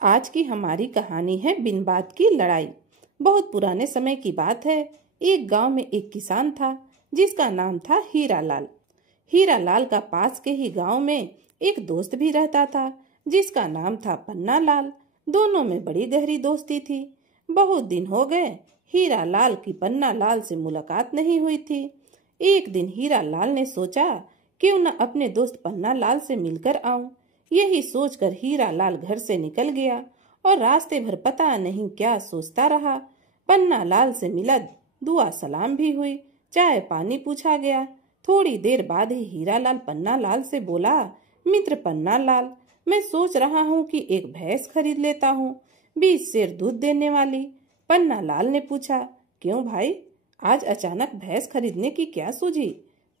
आज की हमारी कहानी है बिन बात की लड़ाई। बहुत पुराने समय की बात है। एक गांव में एक किसान था जिसका नाम था हीरा लाल। हीरा लाल का पास के ही गांव में एक दोस्त भी रहता था जिसका नाम था पन्ना लाल। दोनों में बड़ी गहरी दोस्ती थी। बहुत दिन हो गए हीरा लाल की पन्ना लाल से मुलाकात नहीं हुई थी। एक दिन हीरा लाल ने सोचा क्यों न अपने दोस्त पन्ना लाल से मिलकर आऊं। यही सोचकर हीरा लाल घर से निकल गया और रास्ते भर पता नहीं क्या सोचता रहा। पन्ना लाल से मिला, दुआ सलाम भी हुई, चाय पानी पूछा गया। थोड़ी देर बाद ही हीरा लाल पन्ना लाल से बोला, मित्र पन्ना लाल, मैं सोच रहा हूँ कि एक भैंस खरीद लेता हूँ, 20 सेर दूध देने वाली। पन्ना लाल ने पूछा, क्यों भाई, आज अचानक भैंस खरीदने की क्या सूझी?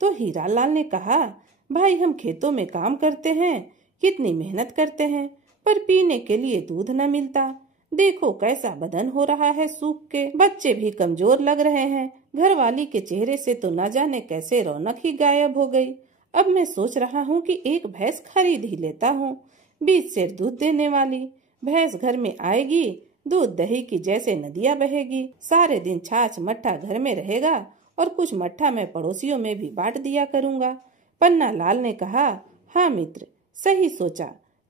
तो हीरा लाल ने कहा, भाई हम खेतों में काम करते हैं, कितनी मेहनत करते हैं, पर पीने के लिए दूध न मिलता। देखो कैसा बदन हो रहा है सूख के, बच्चे भी कमजोर लग रहे हैं, घरवाली के चेहरे से तो न जाने कैसे रौनक ही गायब हो गई। अब मैं सोच रहा हूँ कि एक भैंस खरीद ही लेता हूँ, 20 सेर दूध देने वाली। भैंस घर में आएगी, दूध दही की जैसे नदियाँ बहेगी। सारे दिन छाछ मट्ठा घर में रहेगा और कुछ मट्ठा मैं पड़ोसियों में भी बांट दिया करूँगा। पन्ना लाल ने कहा, हाँ मित्र, सही सोचा,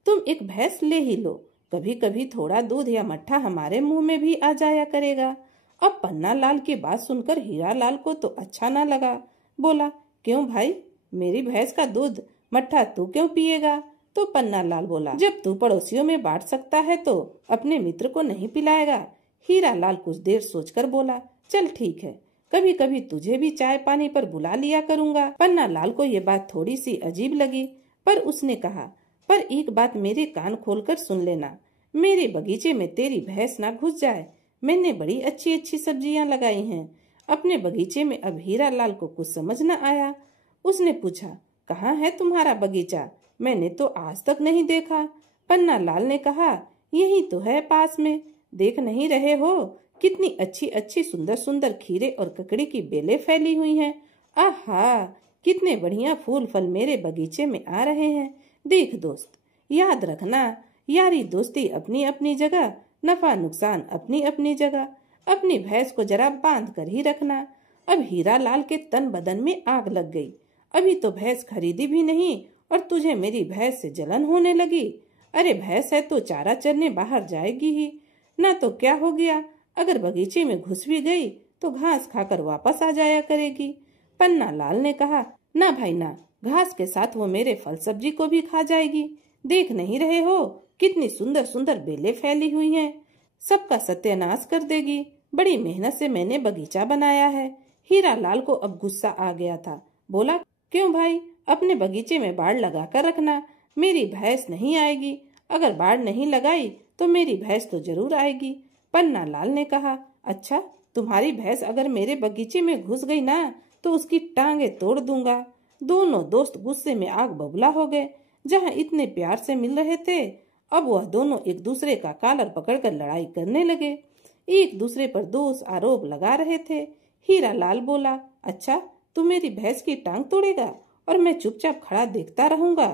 तुम एक भैंस ले ही लो, कभी कभी थोड़ा दूध या मट्ठा हमारे मुंह में भी आ जाया करेगा। अब पन्ना लाल की बात सुनकर हीरा लाल को तो अच्छा ना लगा। बोला, क्यों भाई, मेरी भैंस का दूध मट्ठा तू क्यों पिएगा? तो पन्ना लाल बोला, जब तू पड़ोसियों में बांट सकता है तो अपने मित्र को नहीं पिलाएगा? हीरा लाल कुछ देर सोचकर बोला, चल ठीक है, कभी कभी तुझे भी चाय पानी पर बुला लिया करूंगा। पन्ना लाल को ये बात थोड़ी सी अजीब लगी, पर उसने कहा, पर एक बात मेरे कान खोलकर सुन लेना, मेरे बगीचे में तेरी भैंस ना घुस जाए। मैंने बड़ी अच्छी अच्छी सब्जियां लगाई हैं अपने बगीचे में। अब हीरा लाल को कुछ समझ न आया। उसने पूछा, कहाँ है तुम्हारा बगीचा? मैंने तो आज तक नहीं देखा। पन्ना लाल ने कहा, यही तो है पास में, देख नहीं रहे हो कितनी अच्छी अच्छी सुंदर सुंदर खीरे और ककड़ी की बेलें फैली हुई हैं। आहा, कितने बढ़िया फूल फल मेरे बगीचे में आ रहे हैं। देख दोस्त, याद रखना, यारी दोस्ती अपनी अपनी जगह, नफा नुकसान अपनी अपनी जगह। अपनी भैंस को जरा बांध कर ही रखना। अब हीरा लाल के तन बदन में आग लग गई। अभी तो भैंस खरीदी भी नहीं और तुझे मेरी भैंस से जलन होने लगी। अरे भैंस है तो चारा चरने बाहर जाएगी ही ना, तो क्या हो गया, अगर बगीचे में घुस भी गई तो घास खाकर वापस आ जाया करेगी। पन्ना लाल ने कहा, ना भाई ना, घास के साथ वो मेरे फल सब्जी को भी खा जाएगी। देख नहीं रहे हो कितनी सुंदर सुंदर बेलें फैली हुई हैं, सबका सत्यानाश कर देगी। बड़ी मेहनत से मैंने बगीचा बनाया है। हीरा लाल को अब गुस्सा आ गया था। बोला, क्यों भाई, अपने बगीचे में बाड़ लगा कर रखना, मेरी भैंस नहीं आएगी। अगर बाड़ नहीं लगाई तो मेरी भैंस तो जरूर आएगी। पन्ना लाल ने कहा, अच्छा, तुम्हारी भैंस अगर मेरे बगीचे में घुस गई ना तो उसकी टांगे तोड़ दूंगा। दोनों दोस्त गुस्से में आग बबूला हो गए। जहाँ इतने प्यार से मिल रहे थे, अब वह दोनों एक दूसरे का कॉलर पकड़कर लड़ाई करने लगे। एक दूसरे पर दोष आरोप लगा रहे थे। हीरा लाल बोला, अच्छा, तू मेरी भैंस की टांग तोड़ेगा और मैं चुपचाप खड़ा देखता रहूंगा?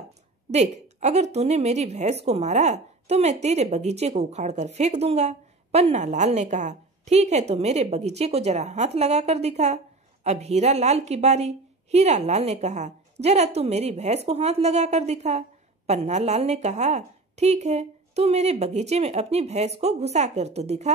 देख, अगर तूने मेरी भैंस को मारा तो मैं तेरे बगीचे को उखाड़ कर फेंक दूंगा। पन्ना लाल ने कहा, ठीक है, तो मेरे बगीचे को जरा हाथ लगा कर दिखा। अब हीरा लाल की बारी। हीरा लाल ने कहा, जरा तू मेरी भैंस को हाथ लगा कर दिखा। पन्ना लाल ने कहा, ठीक है, तू मेरे बगीचे में अपनी भैंस को घुसा कर तो दिखा।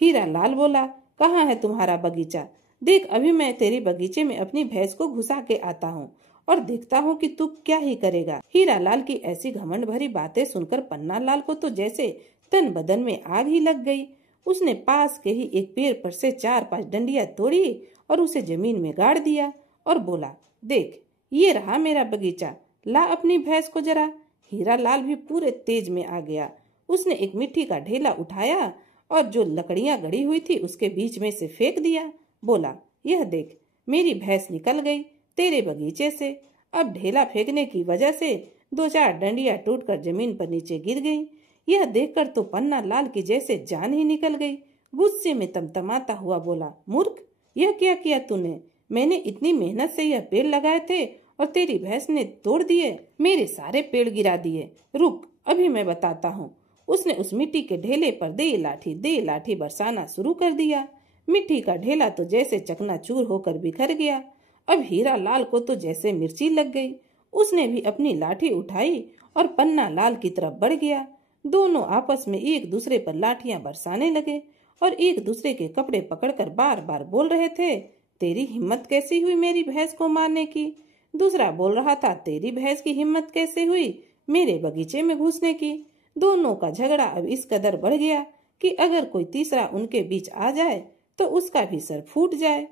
हीरा लाल बोला, कहाँ है तुम्हारा बगीचा? देख, अभी मैं तेरे बगीचे में अपनी भैंस को घुसा के आता हूँ और देखता हूँ कि तू क्या ही करेगा। हीरा लाल की ऐसी घमंड भरी बातें सुनकर पन्ना लाल को तो जैसे तन बदन में आग ही लग गई। उसने पास के ही एक पेड़ पर से 4-5 डंडियां तोड़ी और उसे जमीन में गाड़ दिया और बोला, देख, ये रहा मेरा बगीचा, ला अपनी भैंस को जरा। हीरा लाल भी पूरे तेज में आ गया। उसने एक मिट्टी का ढेला उठाया और जो लकड़ियां गड़ी हुई थी उसके बीच में से फेंक दिया। बोला, यह देख, मेरी भैंस निकल गई तेरे बगीचे से। अब ढेला फेंकने की वजह से 2-4 डंडियां टूटकर जमीन पर नीचे गिर गईं। यह देखकर तो पन्ना लाल की जैसे जान ही निकल गई। गुस्से में तमतमाता हुआ बोला, मूर्ख, यह क्या किया तूने? मैंने इतनी मेहनत से यह पेड़ लगाए थे और तेरी भैंस ने तोड़ दिए, मेरे सारे पेड़ गिरा दिए। रुक, अभी मैं बताता हूँ। उसने उस मिट्टी के ढेले पर दे लाठी बरसाना शुरू कर दिया। मिट्टी का ढेला तो जैसे चकनाचूर होकर बिखर गया। अब हीरा लाल को तो जैसे मिर्ची लग गई। उसने भी अपनी लाठी उठाई और पन्ना लाल की तरफ बढ़ गया। दोनों आपस में एक दूसरे पर लाठियां बरसाने लगे और एक दूसरे के कपड़े पकड़कर बार बार बोल रहे थे, तेरी हिम्मत कैसी हुई मेरी भैंस को मारने की। दूसरा बोल रहा था, तेरी भैंस की हिम्मत कैसे हुई मेरे बगीचे में घुसने की। दोनों का झगड़ा अब इस कदर बढ़ गया कि अगर कोई तीसरा उनके बीच आ जाए तो उसका भी सर फूट जाए।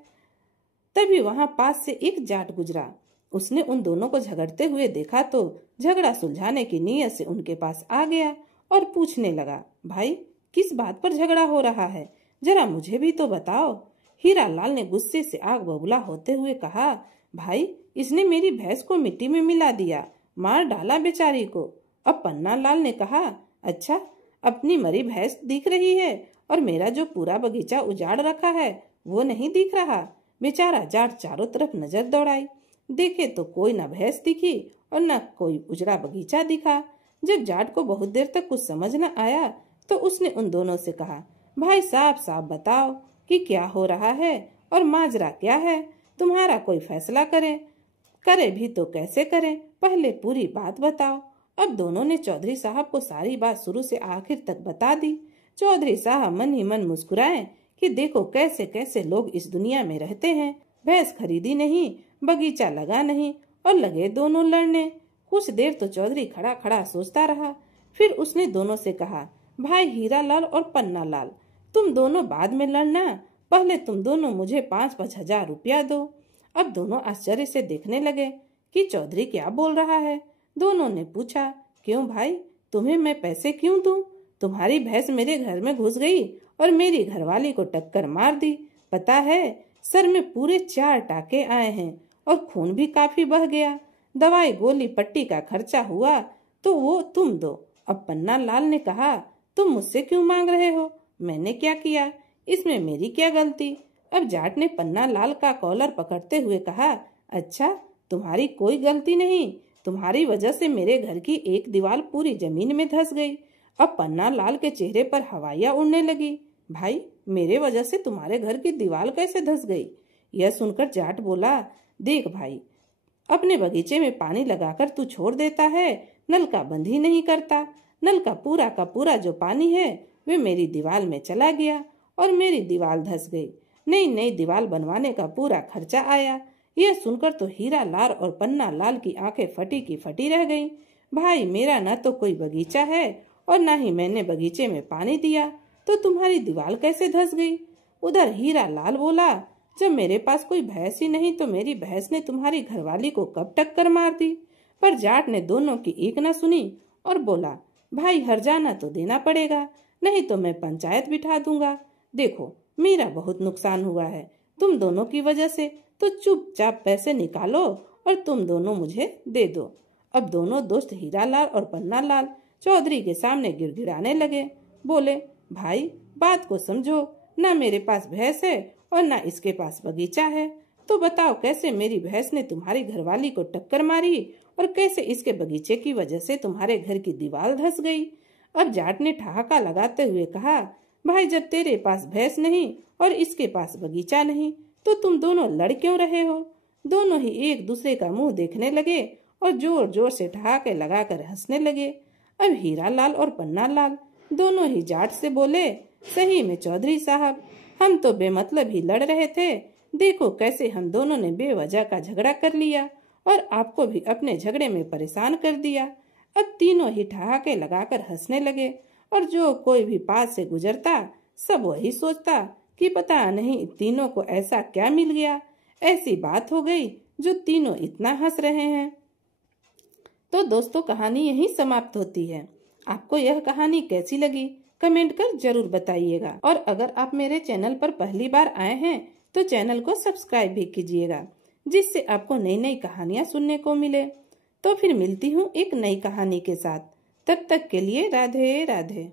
तभी वहां पास से एक जाट गुजरा। उसने उन दोनों को झगड़ते हुए देखा तो झगड़ा सुलझाने की नीयत से उनके पास आ गया और पूछने लगा, भाई किस बात पर झगड़ा हो रहा है, जरा मुझे भी तो बताओ। हीरा लाल ने गुस्से से आग बबूला होते हुए कहा, भाई इसने मेरी भैंस को मिट्टी में मिला दिया, मार डाला बेचारी को। अब पन्ना लाल ने कहा, अच्छा अपनी मरी भैंस दिख रही है और मेरा जो पूरा बगीचा उजाड़ रखा है वो नहीं दिख रहा। बेचारा जाट चारों तरफ नजर दौड़ाई, देखे तो कोई न भैंस दिखी और न कोई उजड़ा बगीचा दिखा। जब जाट को बहुत देर तक कुछ समझ न आया तो उसने उन दोनों से कहा, भाई साफ साफ बताओ कि क्या हो रहा है और माजरा क्या है, तुम्हारा कोई फैसला करे भी तो कैसे करें, पहले पूरी बात बताओ। अब दोनों ने चौधरी साहब को सारी बात शुरू से आखिर तक बता दी। चौधरी साहब मन ही मन मुस्कुराए कि देखो कैसे कैसे लोग इस दुनिया में रहते हैं। भैंस खरीदी नहीं, बगीचा लगा नहीं और लगे दोनों लड़ने। कुछ देर तो चौधरी खड़ा खड़ा सोचता रहा। फिर उसने दोनों से कहा, भाई हीरा लाल और पन्ना लाल, तुम दोनों बाद में लड़ना, पहले तुम दोनों मुझे 5-5 हजार रुपया दो। अब दोनों आश्चर्य से देखने लगे कि चौधरी क्या बोल रहा है। दोनों ने पूछा, क्यों भाई, तुम्हें मैं पैसे क्यों दूं? तुम्हारी भैंस मेरे घर में घुस गई और मेरी घरवाली को टक्कर मार दी। पता है सर में पूरे 4 टाके आए हैं और खून भी काफी बह गया। दवाई गोली पट्टी का खर्चा हुआ तो वो तुम दो। अब पन्ना लाल ने कहा, तुम मुझसे क्यों मांग रहे हो, मैंने क्या किया, इसमें मेरी क्या गलती। अब जाट ने पन्ना लाल का कॉलर पकड़ते हुए कहा, अच्छा तुम्हारी कोई गलती नहीं, तुम्हारी वजह से मेरे घर की एक दीवार पूरी जमीन में धंस गई। अब पन्ना लाल के चेहरे पर हवाइयां उड़ने लगी। भाई मेरे वजह से तुम्हारे घर की दीवार कैसे धंस गई? यह सुनकर जाट बोला, देख भाई, अपने बगीचे में पानी लगाकर तू छोड़ देता है, नल का बंद ही नहीं करता। नल का पूरा जो पानी है वे मेरी दीवार में चला गया और मेरी दीवार धंस गई। नई दीवार बनवाने का पूरा खर्चा आया। यह सुनकर तो हीरा लाल और पन्ना लाल की आंखें फटी की फटी रह गईं। भाई मेरा न तो कोई बगीचा है और न ही मैंने बगीचे में पानी दिया, तो तुम्हारी दीवार कैसे धंस गई? उधर हीरा लाल बोला, जब मेरे पास कोई भैंस ही नहीं तो मेरी भैंस ने तुम्हारी घरवाली को कब टक्कर मार दी। पर जाट ने दोनों की एक न सुनी और बोला, भाई हर्जाना तो देना पड़ेगा, नहीं तो मैं पंचायत बिठा दूंगा। देखो मेरा बहुत नुकसान हुआ है तुम दोनों की वजह से, तो चुपचाप पैसे निकालो और तुम दोनों मुझे दे दो। अब दोनों दोस्त हीरा लाल और पन्ना लाल चौधरी के सामने गिड़गिड़ाने लगे। बोले, भाई बात को समझो, न मेरे पास भैंस है और न इसके पास बगीचा है, तो बताओ कैसे मेरी भैंस ने तुम्हारी घरवाली को टक्कर मारी और कैसे इसके बगीचे की वजह से तुम्हारे घर की दीवार धंस गई। अब जाट ने ठहाका लगाते हुए कहा, भाई जब तेरे पास भैंस नहीं और इसके पास बगीचा नहीं तो तुम दोनों लड़ क्यों रहे हो? दोनों ही एक दूसरे का मुंह देखने लगे और जोर जोर से ठहाके लगाकर हंसने लगे। अब हीरा लाल और पन्ना लाल दोनों ही जाट से बोले, सही में चौधरी साहब, हम तो बेमतलब ही लड़ रहे थे, देखो कैसे हम दोनों ने बेवजह का झगड़ा कर लिया और आपको भी अपने झगड़े में परेशान कर दिया। अब तीनों ही ठहाके लगाकर हंसने लगे और जो कोई भी पास से गुजरता सब वही सोचता कि पता नहीं तीनों को ऐसा क्या मिल गया, ऐसी बात हो गई जो तीनों इतना हंस रहे हैं। तो दोस्तों कहानी यहीं समाप्त होती है। आपको यह कहानी कैसी लगी कमेंट कर जरूर बताइएगा और अगर आप मेरे चैनल पर पहली बार आए हैं तो चैनल को सब्सक्राइब भी कीजिएगा, जिससे आपको नई नई कहानियाँ सुनने को मिले। तो फिर मिलती हूँ एक नई कहानी के साथ, तब तक के लिए राधे राधे।